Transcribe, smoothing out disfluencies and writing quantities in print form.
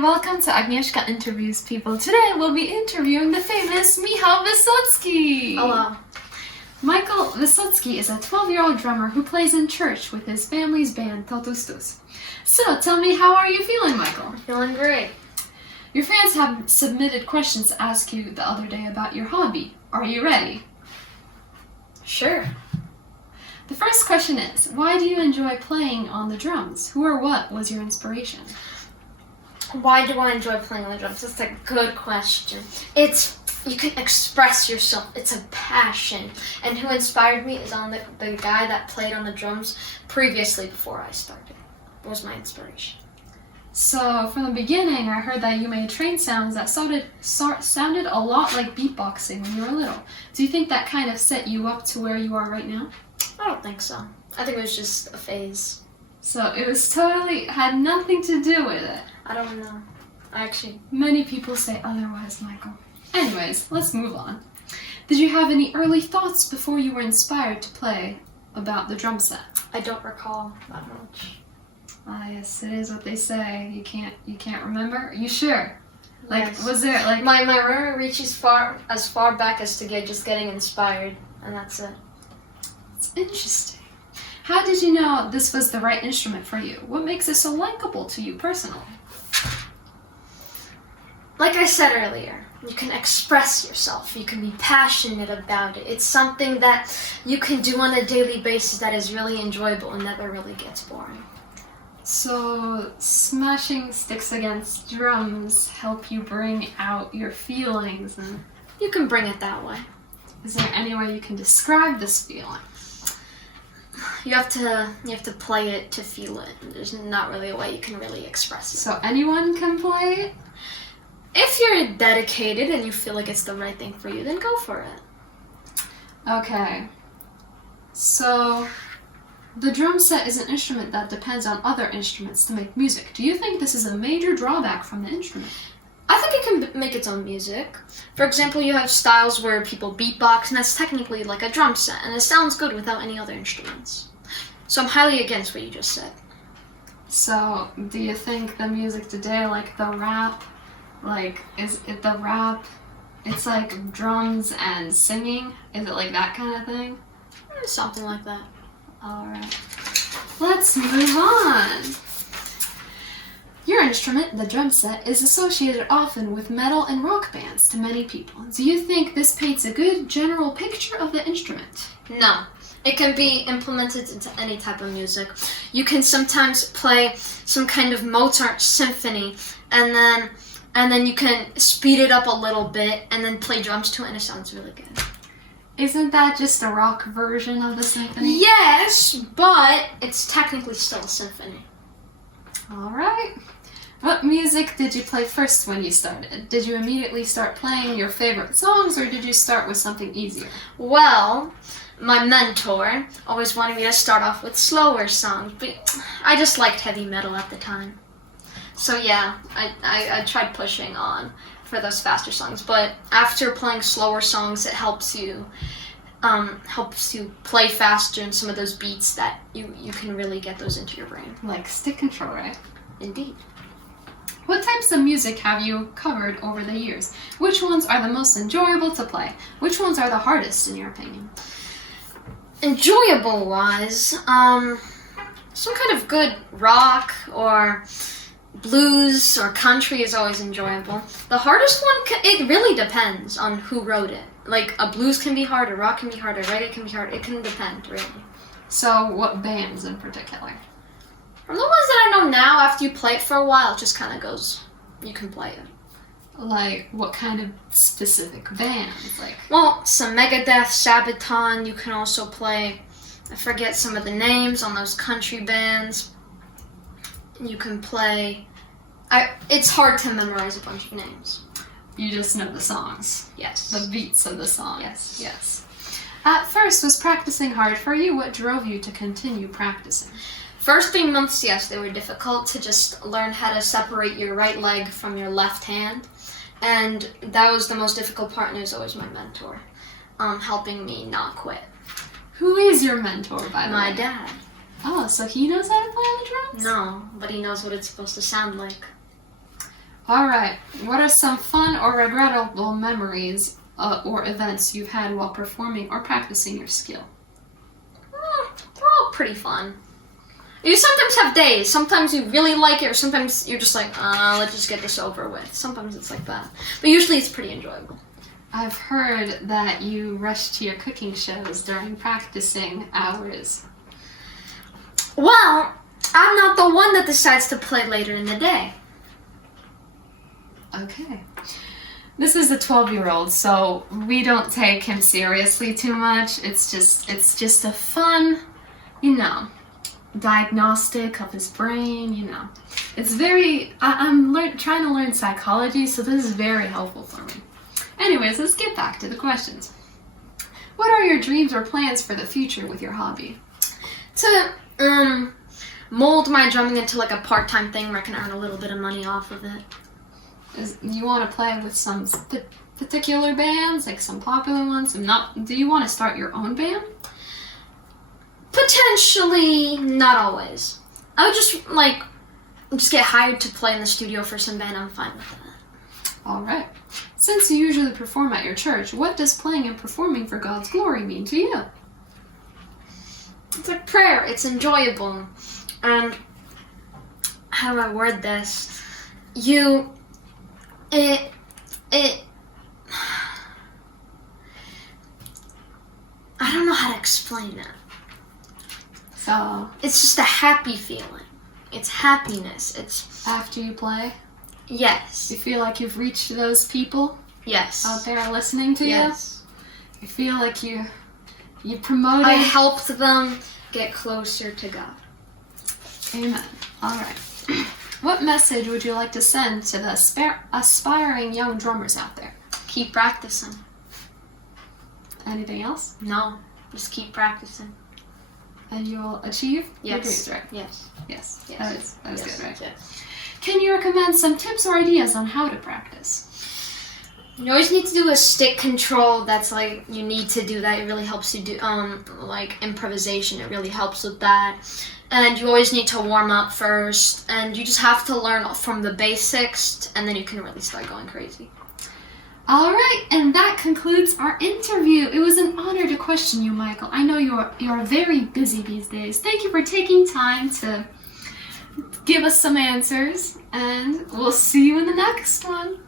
and welcome to Agnieszka Interviews People. Today we'll be interviewing the famous Michal Wysocki. Hello. Michael Wysocki is a 12-year-old drummer who plays in church with his family's band Totus. So tell me, how are you feeling, Michael? Feeling great. Your fans have submitted questions to ask you the other day about your hobby. Are you ready? Sure. The first question is, why do you enjoy playing on the drums? Who or what was your inspiration? Why do I enjoy playing on the drums? That's a good question. You can express yourself. It's a passion. And who inspired me is on the guy that played on the drums previously before I started. Was my inspiration. So from the beginning, I heard that you made train sounds that sounded a lot like beatboxing when you were little. Do you think that kind of set you up to where you are right now? I don't think so. I think it was just a phase. So it was had nothing to do with it. I don't know. Many people say otherwise, Michael. Anyways, let's move on. Did you have any early thoughts before you were inspired to play about the drum set? I don't recall that much. Ah, yes, it is what they say. You can't remember? Are you sure? Yes. Was there my memory reaches as far back as to getting inspired, and that's it. It's interesting. How did you know this was the right instrument for you? What makes it so likable to you personally? Like I said earlier, you can express yourself. You can be passionate about it. It's something that you can do on a daily basis that is really enjoyable and never really gets boring. So, smashing sticks against drums help you bring out your feelings, and you can bring it that way. Is there any way you can describe this feeling? You have to play it to feel it. There's not really a way you can really express it. So anyone can play it? If you're dedicated and you feel like it's the right thing for you, then go for it. Okay. So the drum set is an instrument that depends on other instruments to make music. Do you think this is a major drawback from the instrument? I think it can make its own music. For example, you have styles where people beatbox, and that's technically like a drum set, and it sounds good without any other instruments. So I'm highly against what you just said. So, do you think the music today, like the rap, it's like drums and singing? Is it like that kind of thing? Something like that. Alright. Let's move on. Your instrument, the drum set, is associated often with metal and rock bands to many people. Do you think this paints a good general picture of the instrument? No. It can be implemented into any type of music. You can sometimes play some kind of Mozart symphony and then you can speed it up a little bit and then play drums to it, and it sounds really good. Isn't that just a rock version of the symphony? Yes, but it's technically still a symphony. Alright. What music did you play first when you started? Did you immediately start playing your favorite songs, or did you start with something easier? Well, my mentor always wanted me to start off with slower songs, but I just liked heavy metal at the time. So yeah, I tried pushing on for those faster songs, but after playing slower songs, it helps you play faster in some of those beats that you can really get those into your brain. Like stick control, right? Indeed. What types of music have you covered over the years? Which ones are the most enjoyable to play? Which ones are the hardest, in your opinion? Enjoyable-wise, some kind of good rock or blues or country is always enjoyable. The hardest one, it really depends on who wrote it. Like, a blues can be hard, a rock can be hard, a reggae can be hard. It can depend, really. So, what bands in particular? From the ones that I know now, after you play it for a while, it just kind of goes, you can play it. Like, what kind of specific bands? Well, some Megadeth, Sabaton, you can also play, I forget some of the names on those country bands. You can play, it's hard to memorize a bunch of names. You just know the songs? Yes. The beats of the songs? Yes. At first, was practicing hard for you? What drove you to continue practicing? First 3 months, yes, they were difficult to just learn how to separate your right leg from your left hand. And that was the most difficult part, and it was always my mentor, helping me not quit. Who is your mentor, by the way? My dad. Oh, so he knows how to play on the drums? No, but he knows what it's supposed to sound like. All right. What are some fun or regrettable memories or events you've had while performing or practicing your skill? They're all pretty fun. You sometimes have days. Sometimes you really like it, or sometimes you're just like, let's just get this over with. Sometimes it's like that. But usually it's pretty enjoyable. I've heard that you rush to your cooking shows during practicing hours. Well, I'm not the one that decides to play later in the day. Okay. This is a 12-year-old, so we don't take him seriously too much. It's just a fun, diagnostic of his brain, It's very, I'm trying to learn psychology, so this is very helpful for me. Anyways, let's get back to the questions. What are your dreams or plans for the future with your hobby? To mold my drumming into like a part-time thing where I can earn a little bit of money off of it. You want to play with some particular bands, like some popular ones? Do you want to start your own band? Potentially, not always. I would just get hired to play in the studio for some band. I'm fine with that. All right. Since you usually perform at your church, what does playing and performing for God's glory mean to you? It's like prayer. It's enjoyable. And how do I word this? I don't know how to explain it. So, it's just a happy feeling. It's happiness. It's after you play, yes. you feel like you've reached those people Yes. out there listening to Yes. you. You feel like you promoted. I helped them get closer to God. Amen. All right. What message would you like to send to the aspiring young drummers out there? Keep practicing. Anything else? No, just keep practicing. And you'll achieve your Yes. dreams, right? Yes. Yes. Yes. That is good, right? Yes. Can you recommend some tips or ideas on how to practice? You always need to do a stick control. That's like you need to do that. It really helps you do like improvisation. It really helps with that. And you always need to warm up first. And you just have to learn from the basics, and then you can really start going crazy. All right, and that concludes our interview. It was an honor to question you, Michael. I know you're very busy these days. Thank you for taking time to give us some answers, and we'll see you in the next one.